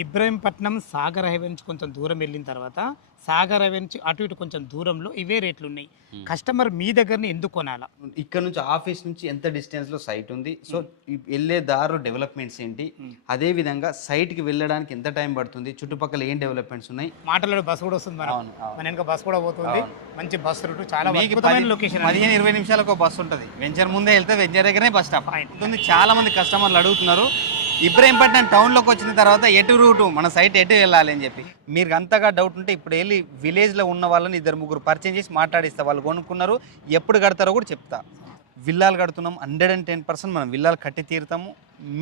Ibrahimpatnam Sagar highway నుంచి కొంచెం దూరం వెళ్ళిన తర్వాత సాగర్ హైవే నుంచి అటు ఇటు కొంచెం దూరంలో ఇవే రేట్లు ఉన్నాయి. కస్టమర్ మీ దగ్గరని ఎందుకు కొనాలా? ఇక్కడ నుంచి ఆఫీస్ నుంచి ఎంత డిస్టెన్స్ లో సైట్ ఉంది, సో వెళ్ళే దారిలో డెవలప్మెంట్స్ ఏంటి, అదే విధంగా సైట్ కి వెళ్ళడానికి ఎంత టైం పడుతుంది, చుట్టుపక్కల ఏం డెవలప్మెంట్స్ ఉన్నాయి. మాటలలో బస్సు కూడా వస్తుంది, మన వెనక బస్సు కూడా పోతుంది. మంచి బస్సు రూట్, చాలా అద్భుతమైన లొకేషన్. 15-20 నిమిషాలకు బస్సు ఉంటుంది. వెంచర్ ముందే వెళ్తే వెంచర్ దగ్గరనే బస్ స్టాప్ ఉంటుంది. చాలా మంది కస్టమర్లు అడుగుతున్నారు ఇబ్రహీంపట్నం టౌన్లోకి వచ్చిన తర్వాత ఎటు రూటు, మన సైట్ ఎటు వెళ్ళాలి అని చెప్పి. మీరు అంతగా డౌట్ ఉంటే ఇప్పుడు వెళ్ళి విలేజ్లో ఉన్న వాళ్ళని 2-3 పరిచయం చేసి మాట్లాడిస్తా. వాళ్ళు కొనుక్కున్నారు, ఎప్పుడు కడతారో కూడా చెప్తా. విల్లాలు కడుతున్నాం, 110% మనం విల్లాలు కట్టి తీరుతాము.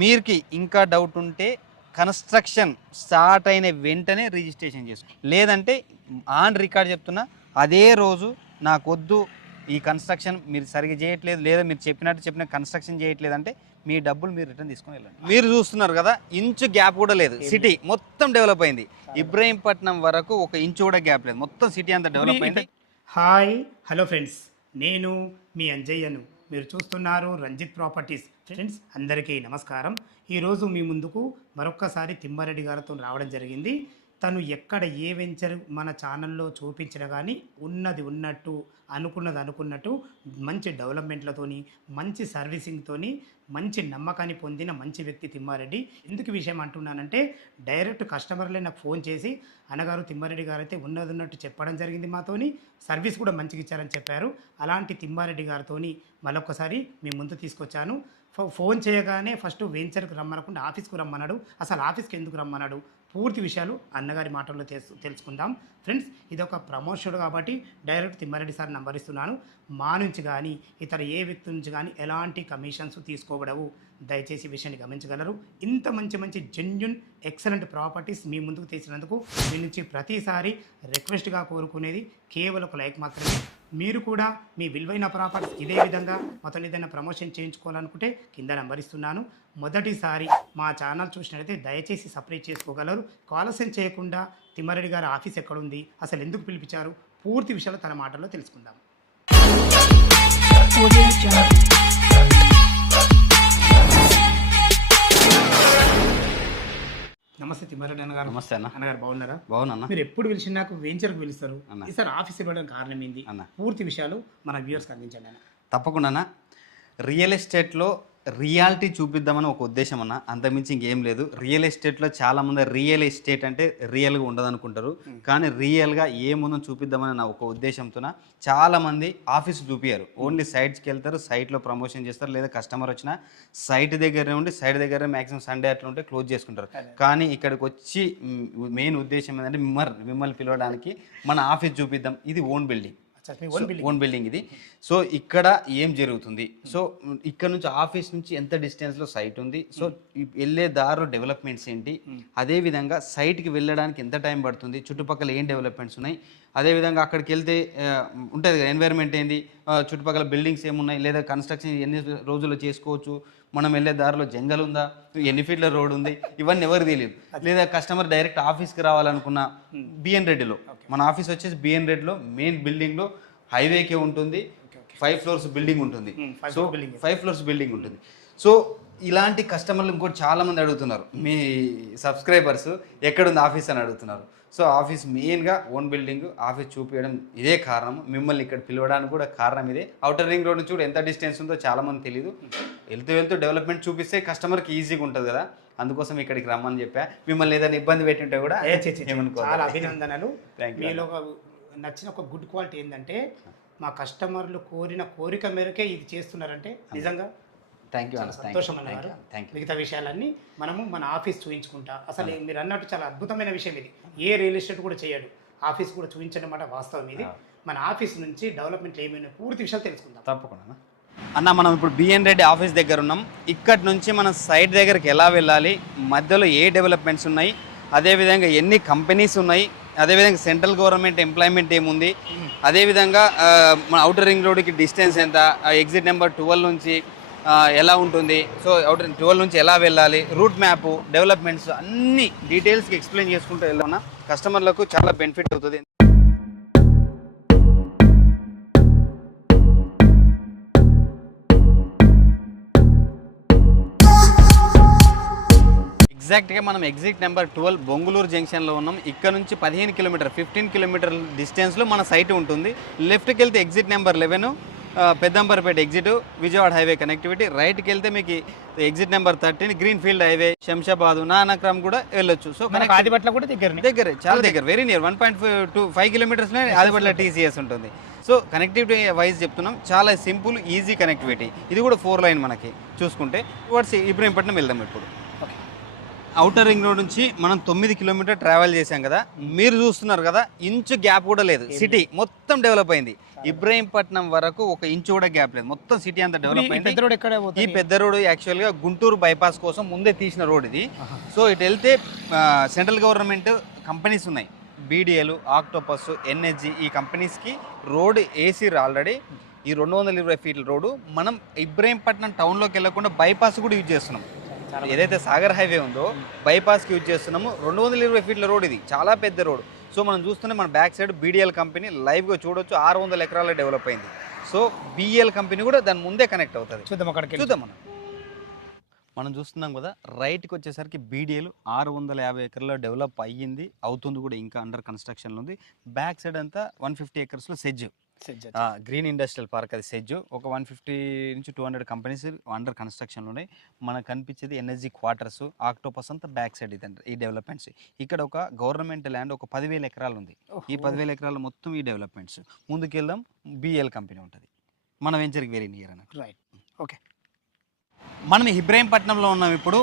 మీరుకి ఇంకా డౌట్ ఉంటే కన్స్ట్రక్షన్ స్టార్ట్ అయిన వెంటనే రిజిస్ట్రేషన్ చేసుకో, లేదంటే ఆన్ రికార్డ్ చెప్తున్నా అదే రోజు నాకొద్దు ఈ కన్స్ట్రక్షన్ మీరు సరిగ్గా చేయట్లేదు, లేదా మీరు చెప్పిన కన్స్ట్రక్షన్ చేయట్లేదు అంటే మీ డబ్బులు మీరు రిటర్న్ తీసుకొని వెళ్ళండి. మీరు చూస్తున్నారు కదా, ఇంచు గ్యాప్ కూడా లేదు. సిటీ మొత్తం డెవలప్ అయింది. ఇబ్రహీంపట్నం వరకు ఒక ఇంచు కూడా గ్యాప్ లేదు. మొత్తం సిటీ అంతా డెవలప్ అయింది. హాయ్ హలో ఫ్రెండ్స్, నేను మీ అంజయ్యను. మీరు చూస్తున్నారు రంజిత్ ప్రాపర్టీస్. ఫ్రెండ్స్ అందరికీ నమస్కారం. ఈరోజు మీ ముందుకు మరొక్కసారి తిమ్మారెడ్డి గారితో రావడం జరిగింది. తను ఎక్కడ ఏ వెంచర్ మన ఛానల్లో చూపించినా కానీ ఉన్నది ఉన్నట్టు, అనుకున్నట్టు మంచి డెవలప్మెంట్లతోని, మంచి సర్వీసింగ్తోని, మంచి నమ్మకాన్ని పొందిన మంచి వ్యక్తి తిమ్మారెడ్డి. ఎందుకు విషయం అంటున్నానంటే, డైరెక్ట్ కస్టమర్లే నాకు ఫోన్ చేసి అన్నగారు తిమ్మారెడ్డి గారు అయితే ఉన్నట్టు చెప్పడం జరిగింది, మాతోని సర్వీస్ కూడా మంచిగా ఇచ్చారని చెప్పారు. అలాంటి తిమ్మారెడ్డి గారితోని మరొకసారి మీ ముందు తీసుకొచ్చాను. ఫోన్ చేయగానే ఫస్ట్ వెంచర్కి రమ్మనకుండా ఆఫీస్కి రమ్మన్నాడు. అసలు ఆఫీస్కి ఎందుకు రమ్మన్నాడు, పూర్తి విషయాలు అన్నగారి మాటల్లో తెలుసుకుందాం. ఫ్రెండ్స్, ఇది ఒక ప్రమోషన్ కాబట్టి డైరెక్ట్ తిమ్మారెడ్డి సార్ నంబర్ ఇస్తున్నాను. మా నుంచి కానీ ఇతర ఏ వ్యక్తి నుంచి కానీ ఎలాంటి కమిషన్స్ తీసుకోబడవు. దయచేసి విషయాన్ని గమనించగలరు. ఇంత మంచి జెన్యున్ ఎక్సలెంట్ ప్రాపర్టీస్ మీ ముందుకు తీసినందుకు మీ నుంచి ప్రతిసారి రిక్వెస్ట్గా కోరుకునేది కేవలం ఒక లైక్ మాత్రమే. మీరు కూడా మీ విలువైన ప్రాపర్టీస్ ఇదే విధంగా మొత్తం ఏదైనా ప్రమోషన్ చేయించుకోవాలనుకుంటే కింద నెంబర్ ఇస్తున్నాను. మొదటిసారి మా ఛానల్ చూసినట్లయితే దయచేసి సబ్స్క్రైబ్ చేసుకోగలరు. ఆలస్యం చేయకుండా తిమ్మారెడ్డి గారి ఆఫీస్ ఎక్కడుంది, అసలు ఎందుకు పిలిపించారు, పూర్తి విషయాలు తన మాటల్లో తెలుసుకుందాం. నమస్తే తిమ్మారెడ్డి అన్నగారు. నమస్తే అన్న. అన్నగారు బాగున్నారా? బాగున్నా. మీరు ఎప్పుడు పిలిచి నాకు వెంచర్కి పిలుస్తారు, ఈసారి ఆఫీస్ ఇవ్వడానికి కారణం ఏంది అన్న? పూర్తి విషయాలు మన వ్యూవర్స్కి అందించండి అన్న. తప్పకుండా. రియల్ ఎస్టేట్లో రియాలిటీ చూపిద్దామని ఒక ఉద్దేశం అన్న, అంతమించి ఇంకేం లేదు. రియల్ ఎస్టేట్లో చాలామంది రియల్ ఎస్టేట్ అంటే రియల్గా ఉండదు అనుకుంటారు, కానీ రియల్గా ఏముందో చూపిద్దామని నా ఒక ఉద్దేశంతో చాలామంది ఆఫీస్ చూపించారు. ఓన్లీ సైట్స్కి వెళ్తారు, సైట్లో ప్రమోషన్ చేస్తారు, లేదా కస్టమర్ వచ్చినా సైట్ దగ్గరే ఉండి సైట్ దగ్గర మ్యాక్సిమం సండే అట్లా ఉంటే క్లోజ్ చేసుకుంటారు. కానీ ఇక్కడికి వచ్చి మెయిన్ ఉద్దేశం ఏంటంటే మిమ్మల్ని పిలవడానికి మన ఆఫీస్ చూపిద్దాం. ఇది ఓన్ బిల్డింగ్, ఓన్ బిల్డింగ్ ఇది. సో ఇక్కడ ఏం జరుగుతుంది, సో ఇక్కడ నుంచి ఆఫీస్ నుంచి ఎంత డిస్టెన్స్లో సైట్ ఉంది, సో వెళ్ళే దారిలో డెవలప్మెంట్స్ ఏంటి, అదేవిధంగా సైట్కి వెళ్ళడానికి ఎంత టైం పడుతుంది, చుట్టుపక్కల ఏం డెవలప్మెంట్స్ ఉన్నాయి, అదేవిధంగా అక్కడికి వెళ్తే ఉంటుంది కదా ఎన్వైర్న్మెంట్ ఏంది, చుట్టుపక్కల బిల్డింగ్స్ ఏమున్నాయి, లేదా కన్స్ట్రక్షన్ ఎన్ని రోజుల్లో చేసుకోవచ్చు, మనం వెళ్ళే దారిలో జంగల్ ఉందా, ఎన్ని ఫీట్ల రోడ్ ఉంది, ఇవన్నీ ఎవరు తెలియదు. లేదా కస్టమర్ డైరెక్ట్ ఆఫీస్కి రావాలనుకున్న బిఎన్ రెడ్డిలో, మన ఆఫీస్ వచ్చేసి బిఎన్ రెడ్డిలో మెయిన్ బిల్డింగ్లో హైవేకే ఉంటుంది. 5 floors బిల్డింగ్ ఉంటుంది. సో 5 floors బిల్డింగ్ ఉంటుంది. సో ఇలాంటి కస్టమర్లు ఇంకోటి చాలామంది అడుగుతున్నారు, మీ సబ్స్క్రైబర్స్ ఎక్కడుంది ఆఫీస్ అని అడుగుతున్నారు. సో ఆఫీస్ మెయిన్గా ఓన్ బిల్డింగ్, ఆఫీస్ చూపించడం ఇదే కారణం. మిమ్మల్ని ఇక్కడ పిలవడానికి కూడా కారణం ఇదే. అవుటర్ రింగ్ రోడ్ నుంచి కూడా ఎంత డిస్టెన్స్ ఉందో చాలామంది తెలియదు. వెళ్తూ డెవలప్మెంట్ చూపిస్తే కస్టమర్కి ఈజీగా ఉంటుంది కదా, అందుకోసం ఇక్కడికి రమ్మని చెప్పా. మిమ్మల్ని ఏదైనా ఇబ్బంది పెట్టింటే కూడా చాలా అభినందనలు. మీలో నచ్చిన ఒక గుడ్ క్వాలిటీ ఏంటంటే, మా కస్టమర్లు కోరిన కోరిక మేరకే ఇది చేస్తున్నారంటే నిజంగా థ్యాంక్ యూ, సంతోషం అన్నారు. మిగతా విషయాలన్నీ మనము మన ఆఫీస్ చూపించుకుంటా. అసలు మీరు అన్నట్టు చాలా అద్భుతమైన విషయం ఇది. ఏ రియల్ ఎస్టేట్ కూడా చేయడు, ఆఫీస్ కూడా చూపించడం మాట వాస్తవం ఇది. మన ఆఫీస్ నుంచి డెవలప్మెంట్ ఏమైనా పూర్తి విషయాలు తెలుసుకుందాం. తప్పకుండా అన్న. మనం ఇప్పుడు బిఎన్ రెడ్డి ఆఫీస్ దగ్గర ఉన్నాం. ఇక్కడి నుంచి మనం సైట్ దగ్గరికి ఎలా వెళ్ళాలి, మధ్యలో ఏ డెవలప్మెంట్స్ ఉన్నాయి, అదేవిధంగా ఎన్ని కంపెనీస్ ఉన్నాయి, అదేవిధంగా సెంట్రల్ గవర్నమెంట్ ఎంప్లాయ్మెంట్ ఏముంది, అదేవిధంగా మన అవుటర్ రింగ్ రోడ్కి డిస్టెన్స్ ఎంత, ఎగ్జిట్ నెంబర్ 12 నుంచి ఎలా ఉంటుంది, సో అవుటర్ 12 నుంచి ఎలా వెళ్ళాలి, రూట్ మ్యాప్, డెవలప్మెంట్స్ అన్ని డీటెయిల్స్కి ఎక్స్ప్లెయిన్ చేసుకుంటూ వెళ్ళామన్నా కస్టమర్లకు చాలా బెనిఫిట్ అవుతుంది. ఎగ్జాక్ట్గా మనం ఎగ్జిట్ నెంబర్ 12 బొంగుళూరు జంక్షన్లో ఉన్నాం. ఇక్కడ నుంచి 15 కిలోమీటర్ డిస్టెన్స్లో మన సైట్ ఉంటుంది. లెఫ్ట్కి వెళ్తే exit number 11 Peddamberpet exit, Vijayawada highway connectivity. రైట్కి వెళ్తే మీకు exit number 13 green field highway, Shamshabad, Nanakram కూడా వెళ్ళొచ్చు. సో ఆదిబట్ల కూడా దగ్గరే చాలా దగ్గర, వెరీ నియర్ 1.5 కిలోమీటర్స్లో ఆదిబట్ల టీసీఎస్ ఉంటుంది. సో కనెక్టివిటీ వైజ్ చెప్తున్నాం, చాలా సింపుల్ ఈజీ కనెక్టివిటీ. ఇది కూడా 4 లైన్ మనకి చూసుకుంటే. టువర్డ్స్ ఇబ్రహీంపట్నం వెళ్దాం ఇప్పుడు. ఔటర్ రింగ్ రోడ్ నుంచి మనం 9 కిలోమీటర్ ట్రావెల్ చేసాం కదా, మీరు చూస్తున్నారు కదా, ఇంచు గ్యాప్ కూడా లేదు. సిటీ మొత్తం డెవలప్ అయింది. ఇబ్రహీంపట్నం వరకు ఒక ఇంచు కూడా గ్యాప్ లేదు, మొత్తం సిటీ అంతా డెవలప్ అయింది. ఈ పెద్ద రోడ్ యాక్చువల్గా గుంటూరు బైపాస్ కోసం ముందే తీసిన రోడ్ ఇది. సో ఇటు వెళ్తే సెంట్రల్ గవర్నమెంట్ కంపెనీస్ ఉన్నాయి, బీడీఎల్, ఆక్టోపస్, ఎన్హెచ్జి, ఈ కంపెనీస్కి రోడ్ వేసిర్రు ఆల్రెడీ. ఈ 220 ఫీట్ల రోడ్డు మనం ఇబ్రహీంపట్నం టౌన్లోకి వెళ్ళకుండా బైపాస్ కూడా యూజ్ చేస్తున్నాం. ఏదైతే సాగర్ హైవే ఉందో బైపాస్కి యూజ్ చేస్తున్నాము. 220 ఫీట్ల రోడ్, ఇది చాలా పెద్ద రోడ్. సో మనం చూస్తూనే మన బ్యాక్ సైడ్ బీడీఎల్ కంపెనీ లైవ్గా చూడొచ్చు, 600 ఎకరాల్లో డెవలప్ అయింది. సో బిఎల్ కంపెనీ కూడా దాని ముందే కనెక్ట్ అవుతుంది. చూద్దాం మనం చూస్తున్నాం కదా, రైట్కి వచ్చేసరికి బీడీఎల్ 650 ఎకరాల్లో డెవలప్ అయ్యింది, అవుతుంది కూడా, ఇంకా అండర్ కన్స్ట్రక్షన్లో ఉంది. బ్యాక్ సైడ్ అంతా 150 ఎకర్స్లో సెజ్ గ్రీన్ ఇండస్ట్రియల్ పార్క్, అది సెజ్. ఒక 150 నుంచి 200 కంపెనీస్ అండర్ కన్స్ట్రక్షన్లో ఉన్నాయి. మనకు కనిపించేది ఎన్ఎస్జీ క్వార్టర్స్, ఆక్టోపస్ అంతా బ్యాక్ సైడ్ ఇదండి ఈ డెవలప్మెంట్స్. ఇక్కడ ఒక గవర్నమెంట్ ల్యాండ్ ఒక 10,000 ఎకరాలు ఉంది. ఈ 10,000 ఎకరాలు మొత్తం ఈ డెవలప్మెంట్స్. ముందుకు వెళ్దాం, బిఎల్ కంపెనీ ఉంటుంది, మన వెంచర్కి వెరీ నియర్ అన్న. Right, okay. మనం ఇబ్రహీంపట్నంలో ఉన్నాం ఇప్పుడు.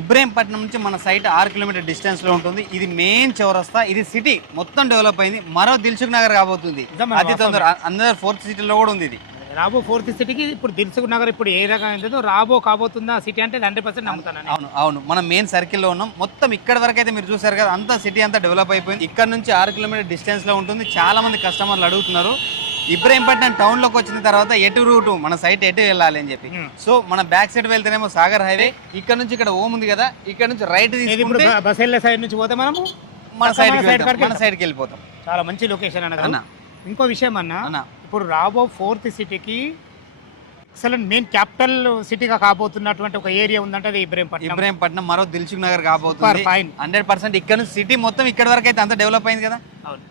ఇబ్రహీంపట్నం నుంచి మన సైట్ 6 కిలోమీటర్ డిస్టెన్స్లో ఉంటుంది. ఇది మెయిన్ చౌరస్తా, ఇది సిటీ మొత్తం డెవలప్ అయింది. మరో దిల్సుఖ్ నగర్ కాబోతుంది అతి తొందర. అందరూ 4th సిటీలో కూడా ఉంది ఇది. రాబో 4th సిటీకి ఇప్పుడు దిల్సుఖ్ నగర్ ఇప్పుడు ఏ రకం రాబో కాబోతుందా సిటీ అంటే 100% నమ్ముతాను. అవును, మనం మెయిన్ సర్కిల్లో ఉన్నాం. మొత్తం ఇక్కడ వరకు అయితే మీరు చూసారు కదా, అంతా సిటీ అంతా డెవలప్ అయిపోయింది. ఇక్కడ నుంచి 6 కిలోమీటర్ డిస్టెన్స్లో ఉంటుంది. చాలా మంది కస్టమర్లు అడుగుతున్నారు ఇబ్రహీంపట్నం టౌన్లోకి వచ్చిన తర్వాత ఎటు రూటు, మన సైట్ ఎటు వెళ్ళాలి అని చెప్పి. సో మన బ్యాక్ సైడ్ వెళ్తేనేమో సాగర్ హైవే, ఇక్కడ నుంచి ఇక్కడ ఓమ్ ఉంది కదా, ఇక్కడ నుంచి రైట్ తీసుకుంటే బస్ వెళ్ళే సైడ్ నుంచి పోతే మనము మన సైడ్కి వెళ్ళిపోతాం. చాలా మంచి లొకేషన్ అన్న. ఇంకో విషయం అన్న, ఇప్పుడు రాబో 4th సిటీకి అసలు మెయిన్ క్యాపిటల్ సిటీగా కాబోతున్నటువంటి ఒక ఏరియా ఉందంటే అది ఇబ్రహీంపట్నం. మరో దిల్సుఖ్ నగర్ కాబోతుంది 100%. ఇక్కడ నుంచి సిటీ మొత్తం ఇక్కడ వరకు అయితే అంత డెవలప్ అయింది కదా,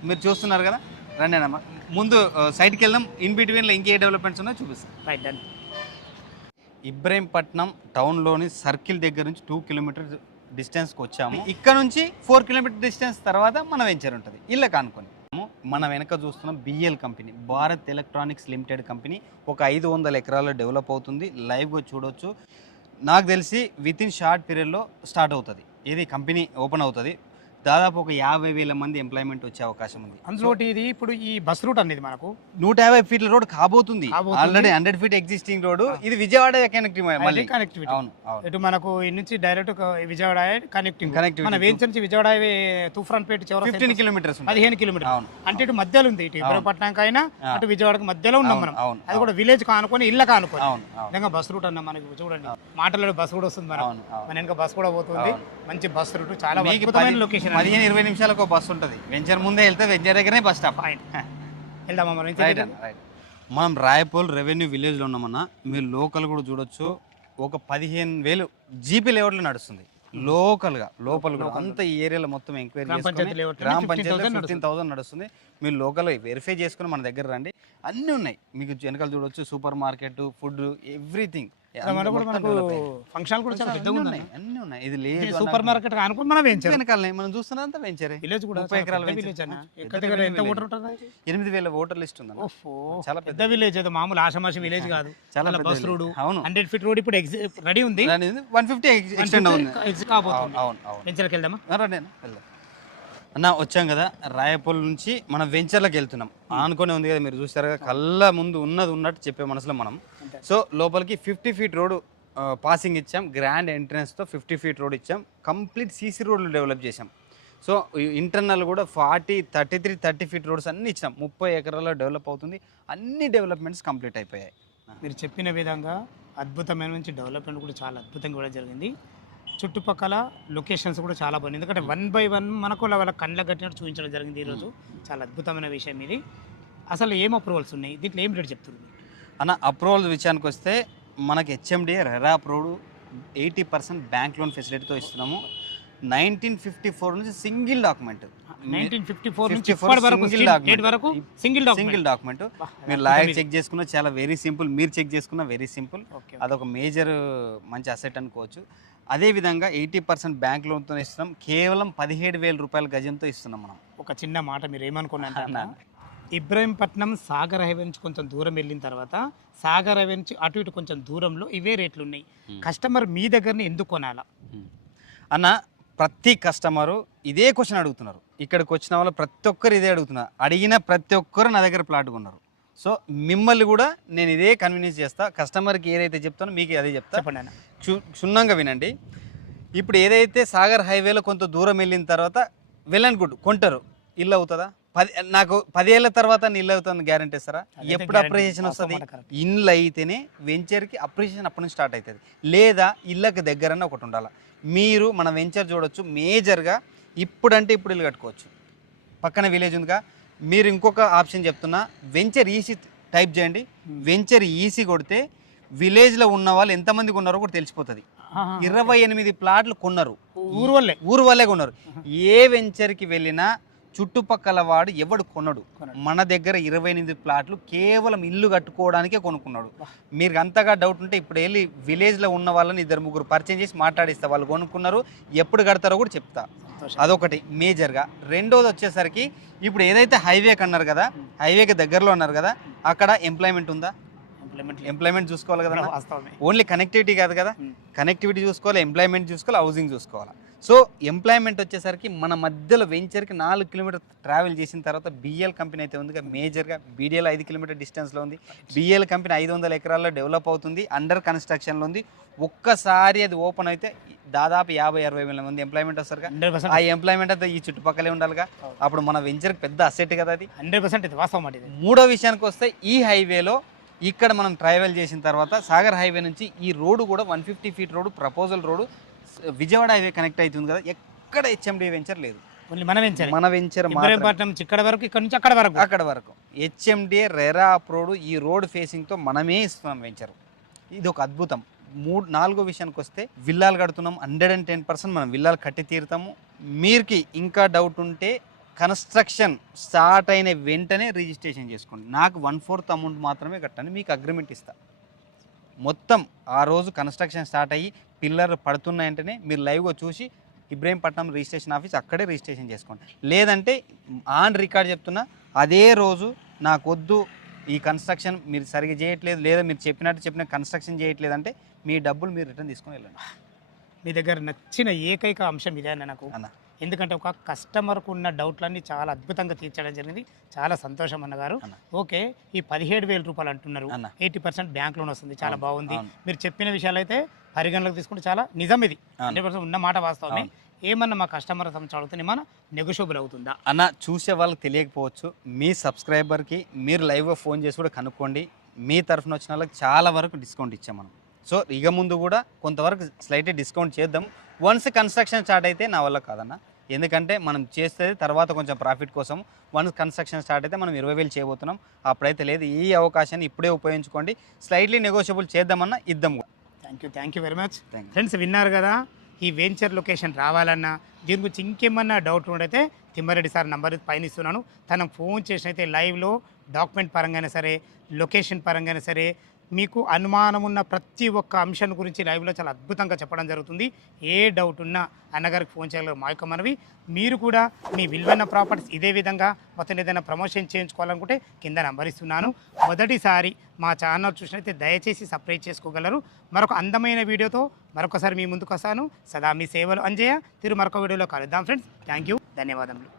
మీరు చూస్తున్నారు కదా. రండి అన్న, ముందు సైడ్కి వెళ్దాం, ఇన్ బిట్వీన్లో ఇంకే డెవలప్మెంట్స్ ఉన్నాయో చూపిస్తాం. Right, done. ఇబ్రహీంపట్నం టౌన్లోని సర్కిల్ దగ్గర నుంచి 2 కిలోమీటర్ డిస్టెన్స్కి వచ్చాము. ఇక్కడ నుంచి 4 కిలోమీటర్ డిస్టెన్స్ తర్వాత మన వెంచర్ ఉంటుంది, ఇళ్ళ కానుకొని. మన వెనక చూస్తున్నాం BL company, Bharat electronics limited company. ఒక 500 ఎకరాల్లో డెవలప్ అవుతుంది, లైవ్గా చూడొచ్చు. నాకు తెలిసి విత్ ఇన్ షార్ట్ పీరియడ్లో స్టార్ట్ అవుతుంది, ఇది కంపెనీ ఓపెన్ అవుతుంది. దాదాపు ఒక 50,000 మంది ఎంప్లాయ్మెంట్ వచ్చే అవకాశం ఉంది. అందులో ఇది ఇప్పుడు ఈ బస్ రూట్ అనేది మనకు 150 ఫీట్ల రోడ్ కాబోతుంది. ఆల్రెడీ 100 ఫీట్ ఎగ్జిస్టింగ్ రోడ్, ఇది విజయవాడ కనెక్టివిటీ. ఇటు మనకు ఇటు నుంచి డైరెక్ట్ విజయవాడ కనెక్టింగ్. మన వెంచర్ నుంచి విజయవాడ తూఫాన్పేట 15 కిలోమీటర్స్ 15 కిలోమీటర్ అంటే ఇటు మధ్యలో ఉంది. ఇటు ఇబ్రహీంపట్నంకి అయినా అటు విజయవాడకి మధ్యలో ఉన్నాం మనం. అది కూడా విలేజ్ కానుకొని ఇళ్ళ కానుకొని నిజంగా బస్ రూట్ అన్న. మనకి చూడండి మాటల్లో బస్ కూడా వస్తుంది, మన వెనక బస్ కూడా పోతుంది. మంచి బస్ రూట్, చాలా అద్భుతమైన లొకేషన్. 15-20 నిమిషాలకు బస్సు ఉంటుంది. వెంచర్ ముందే వెళ్తే వెంచర్ దగ్గరనే బస్ స్టాప్. వెళ్దామా మనం? మనం రాయపూల్ రెవెన్యూ విలేజ్లో ఉన్నామన్నా. మీరు లోకల్ కూడా చూడొచ్చు. ఒక 15,000 జీపీ లేఅవుట్లో నడుస్తుంది లోకల్గా. లోపల కూడా అంత ఈ ఏరియాలో మొత్తం ఎంక్వైరీ గ్రామ పంచాయతీలో 15,000 నడుస్తుంది. మీరు లోకల్ వెరిఫై చేసుకుని మన దగ్గర రండి, అన్నీ ఉన్నాయి. మీకు వెనకాల చూడొచ్చు, super market, food, everything. Function కూడా చాలా పెద్దగా ఉన్నాయి, అన్నీ ఉన్నాయి. ఇది లేదు సూపర్ మార్కెట్ అనుకుని మనం వెనకాలనే మనం చూస్తున్నంత వెంచరే. విలేజ్ కూడా 30 ఎకరాల విలేజ్ అన్న. 8,000 ఓటర్ లిస్ట్ ఉంది. చాలా పెద్ద విలేజ్, ఏదో మామూలు ఆషామాషి విలేజ్ కాదు. చాలా బస్ రోడ్, అవును. 100 ఫీట్ రోడ్ ఇప్పుడు రెడీ ఉంది. 150 ఎక్స్టెండ్ అవుతుంది. వెంచర్కి వెళ్దామా? అన్న వచ్చాం కదా, రాయపూల్ నుంచి మనం వెంచర్లకు వెళ్తున్నాం. ఆనుకొని ఉంది కదా, మీరు చూస్తారు కదా, కళ్ళ ముందు ఉన్నది ఉన్నట్టు చెప్పే మనసులో మనం. సో లోపలికి 50 ఫీట్ రోడ్ పాసింగ్ ఇచ్చాం, గ్రాండ్ ఎంట్రన్స్తో 50 ఫీట్ రోడ్ ఇచ్చాం. కంప్లీట్ సీసీ రోడ్లు డెవలప్ చేసాం. సో ఇంటర్నల్ కూడా 40, 33, 30 ఫీట్ రోడ్స్ అన్నీ ఇచ్చాం. 30 ఎకరాల్లో డెవలప్ అవుతుంది. అన్ని డెవలప్మెంట్స్ కంప్లీట్ అయిపోయాయి. మీరు చెప్పిన విధంగా అద్భుతమైన నుంచి డెవలప్మెంట్ కూడా చాలా అద్భుతంగా కూడా జరిగింది. చుట్టుపక్కల లొకేషన్స్ కూడా చాలా బాగుంది. ఎందుకంటే 1 by 1 మనకు వాళ్ళ కళ్ళ కట్టినట్టు చూపించడం జరిగింది ఈరోజు. చాలా అద్భుతమైన విషయం ఇది. అసలు ఏం అప్రూవల్స్ ఉన్నాయి, దీంట్లో ఏం రేట్ చెప్తున్నారు అన్న? అప్రూవల్స్ విషయానికి వస్తే మనకి HMDA RERA approved 80% bank loan ఫెసిలిటీతో ఇస్తున్నాము. 1954 నుంచి సింగిల్ డాక్యుమెంట్, 1954 నుంచి ఇప్పటి వరకు డేట్ వరకు సింగిల్ డాక్యుమెంట్. మీరు లాయర్ చెక్ చేసుకున్న చాలా వెరీ సింపుల్, మీరు చెక్ చేసుకున్న వెరీ సింపుల్. అదొక మేజర్ మంచి అసెట్ అనుకోవచ్చు. అదేవిధంగా 80% బ్యాంక్ లోన్తో ఇస్తున్నాం. కేవలం 17,000 రూపాయల గజంతో ఇస్తున్నాం మనం. ఒక చిన్న మాట మీరు ఏమనుకున్నా, ఇబ్రహీంపట్నం సాగర్ హైవే నుంచి కొంచెం దూరం వెళ్ళిన తర్వాత సాగర్ హైవే నుంచి అటు ఇటు కొంచెం దూరంలో ఇవే రేట్లు ఉన్నాయి. కస్టమర్ మీ దగ్గరని ఎందుకు కొనాలా అన్న? ప్రతి కస్టమరు ఇదే క్వశ్చన్ అడుగుతున్నారు. ఇక్కడికి వచ్చిన వాళ్ళు ప్రతి ఒక్కరు ఇదే అడుగుతున్నారు. అడిగిన ప్రతి ఒక్కరు నా దగ్గర ప్లాట్ కొన్నారు. సో మిమ్మల్ని కూడా నేను ఇదే కన్విన్స్ చేస్తా. కస్టమర్కి ఏదైతే చెప్తానో మీకు అదే చెప్తా. చెప్పండి. క్షుణ్ణంగా వినండి. ఇప్పుడు ఏదైతే సాగర్ హైవేలో కొంత దూరం వెళ్ళిన తర్వాత వెళ్ళని గుడ్ కొంటారు, ఇల్లు అవుతుందా? నాకు 10 ఏళ్ళ తర్వాత ఇల్లు అవుతుంది గ్యారంటీ ఇస్తారా? ఎప్పుడు అప్రిషియేషన్ వస్తుంది? ఇల్లు అయితేనే వెంచర్కి అప్రిషియేషన్ అప్పటి నుంచి స్టార్ట్ అవుతుంది. లేదా ఇళ్ళకి దగ్గరనే ఒకటి ఉండాలి. మీరు మన వెంచర్ చూడొచ్చు, మేజర్గా ఇప్పుడంటే ఇప్పుడు ఇల్లు కట్టుకోవచ్చు. పక్కన విలేజ్ ఉందిగా. మీరు ఇంకొక ఆప్షన్ చెప్తున్నా, వెంచర్ ఈసీ టైప్ చేయండి. వెంచర్ ఈసీ కొడితే విలేజ్లో ఉన్న వాళ్ళు ఎంతమందికి ఉన్నారో కూడా తెలిసిపోతుంది. 28 ప్లాట్లు కొన్నారు, ఊరు వల్లే కొన్నారు. ఏ వెంచర్కి వెళ్ళినా చుట్టుపక్కల వాడు ఎవడు కొనడు. మన దగ్గర 28 ప్లాట్లు కేవలం ఇల్లు కట్టుకోవడానికే కొనుక్కున్నాడు. మీరు అంతగా డౌట్ ఉంటే ఇప్పుడు వెళ్ళి విలేజ్లో ఉన్న వాళ్ళని 2-3 పరిచయం చేసి మాట్లాడిస్తా. వాళ్ళు కొనుక్కున్నారు, ఎప్పుడు కడతారో కూడా చెప్తా. అదొకటి మేజర్గా. రెండోది వచ్చేసరికి ఇప్పుడు ఏదైతే హైవేకి అన్నారు కదా, హైవేకి దగ్గరలో అన్నారు కదా, అక్కడ ఎంప్లాయ్మెంట్ ఉందా? ఎంప్లాయ్మెంట్ చూసుకోవాలి కదా. ఓన్లీ కనెక్టివిటీ కాదు కదా, కనెక్టివిటీ చూసుకోవాలి, ఎంప్లాయ్మెంట్ చూసుకోవాలి, హౌసింగ్ చూసుకోవాలి. సో ఎంప్లాయ్మెంట్ వచ్చేసరికి మన మధ్యలో వెంచర్కి 4 కిలోమీటర్ ట్రావెల్ చేసిన తర్వాత బిఎల్ కంపెనీ అయితే ఉంది. మేజర్గా బీడీఎల్ 5 కిలోమీటర్ డిస్టెన్స్లో ఉంది. బిఎల్ కంపెనీ 500 ఎకరాల్లో డెవలప్ అవుతుంది, అండర్ కన్స్ట్రక్షన్లో ఉంది. ఒక్కసారి అది ఓపెన్ అయితే దాదాపు 50-60 వేల మంది ఎంప్లాయ్మెంట్ వస్తారు కదా. ఆ ఎంప్లాయ్మెంట్ అయితే ఈ చుట్టుపక్కలే ఉండాలిగా. అప్పుడు మన వెంచర్కి పెద్ద అసెట్ కదా అది. 100% వాస్తవం అది. మూడో విషయానికి వస్తే, ఈ హైవేలో ఇక్కడ మనం ట్రావెల్ చేసిన తర్వాత సాగర్ హైవే నుంచి ఈ రోడ్డు కూడా 150 feet road, proposal road Vijayawada highway connect అవుతుంది కదా. ఎక్కడ హెచ్ఎండి వెంచర్ లేదు, మన వెంచర్ ఇక్కడ వరకు, ఇక్కడ నుంచి అక్కడ వరకు హెచ్ఎండిఏ రెరా అప్రోడ్. ఈ రోడ్ ఫేసింగ్తో మనమే ఇస్తున్నాం వెంచర్. ఇది ఒక అద్భుతం. నాలుగో విషయానికి వస్తే, విల్లాలు కడుతున్నాం. 110% మనం విల్లాలు కట్టి తీరుతాము. మీరుకి ఇంకా డౌట్ ఉంటే కన్స్ట్రక్షన్ స్టార్ట్ అయిన వెంటనే రిజిస్ట్రేషన్ చేసుకోండి. నాకు 1/4 అమౌంట్ మాత్రమే కట్టండి, మీకు అగ్రిమెంట్ ఇస్తా. మొత్తం ఆ రోజు కన్స్ట్రక్షన్ స్టార్ట్ అయ్యి పిల్లర్ పడుతున్న వెంటనే మీరు లైవ్గా చూసి ఇబ్రహీంపట్నం రిజిస్ట్రేషన్ ఆఫీస్ అక్కడే రిజిస్ట్రేషన్ చేసుకోండి. లేదంటే ఆన్ రికార్డ్ చెప్తున్నా, అదే రోజు నాకొద్దు, ఈ కన్స్ట్రక్షన్ మీరు సరిగ్గా చేయట్లేదు, లేదా మీరు చెప్పిన కన్స్ట్రక్షన్ చేయట్లేదు అంటే మీ డబ్బులు మీరు రిటర్న్ తీసుకొని వెళ్ళండి. మీ దగ్గర నచ్చిన ఏకైక అంశం ఇదే నాకు అన్న. ఎందుకంటే ఒక కస్టమర్కు ఉన్న డౌట్లన్నీ చాలా అద్భుతంగా తీర్చడం జరిగింది. చాలా సంతోషం అన్నగారు. ఓకే, ఈ 17,000 రూపాయలు అంటున్నారు, 80% బ్యాంక్ లోన్ వస్తుంది, చాలా బాగుంది. మీరు చెప్పిన విషయాలు అయితే పరిగణలోకి తీసుకుంటే చాలా నిజం. ఇది 100% ఉన్న మాట వాస్తవమే. ఏమన్నా మా కస్టమర్ అడుగుతుంది, ఏమన్నా నెగోషియబుల్ అవుతుందా అన్న? చూసే వాళ్ళకి తెలియకపోవచ్చు. మీ సబ్స్క్రైబర్కి మీరు లైవ్గా ఫోన్ చేసి కూడా కనుక్కోండి. మీ తరఫున వచ్చిన వాళ్ళకి చాలా వరకు డిస్కౌంట్ ఇచ్చాం మనం. సో ఇక ముందు కూడా కొంతవరకు స్లైట్ డిస్కౌంట్ చేద్దాం. వన్స్ కన్స్ట్రక్షన్ స్టార్ట్ అయితే నా వల్ల కాదన్న. ఎందుకంటే మనం చేసేది తర్వాత కొంచెం ప్రాఫిట్ కోసం. వన్స్ కన్స్ట్రక్షన్ స్టార్ట్ అయితే మనం 20,000 చేయబోతున్నాం. అప్పుడైతే లేదు. ఈ అవకాశాన్ని ఇప్పుడే ఉపయోగించుకోండి. స్లైట్లీ నెగోషియబుల్ చేద్దామన్నా ఇద్దాం. Thank you very much. Friends, విన్నారు కదా, ఈ వెంచర్ లొకేషన్ రావాలన్నా, దీని గురించి ఇంకేమన్నా డౌట్ ఉండైతే తిమ్మారెడ్డి సార్ నంబర్ పైన ఇస్తున్నాను. తనకు ఫోన్ చేసినైతే లైవ్లో డాక్యుమెంట్ పరంగానే సరే, లొకేషన్ పరంగానే సరే, మీకు అనుమానం ఉన్న ప్రతి ఒక్క అంశం గురించి లైవ్లో చాలా అద్భుతంగా చెప్పడం జరుగుతుంది. ఏ డౌట్ ఉన్నా అన్నగారికి ఫోన్ చేయగలరు. మా యొక్క మనవి, మీరు కూడా మీ విలువైన ప్రాపర్టీస్ ఇదే విధంగా మొత్తం ఏదైనా ప్రమోషన్ చేయించుకోవాలనుకుంటే కింద నంబర్ ఇస్తున్నాను. మొదటిసారి మా ఛానల్ చూసినైతే దయచేసి సబ్స్క్రైబ్ చేసుకోగలరు. మరొక అందమైన వీడియోతో మరొకసారి మీ ముందుకు వస్తాను. సదా మీ సేవలు అంజయ్య. మరొక వీడియోలో కలుద్దాం ఫ్రెండ్స్. థ్యాంక్ యూ, ధన్యవాదములు.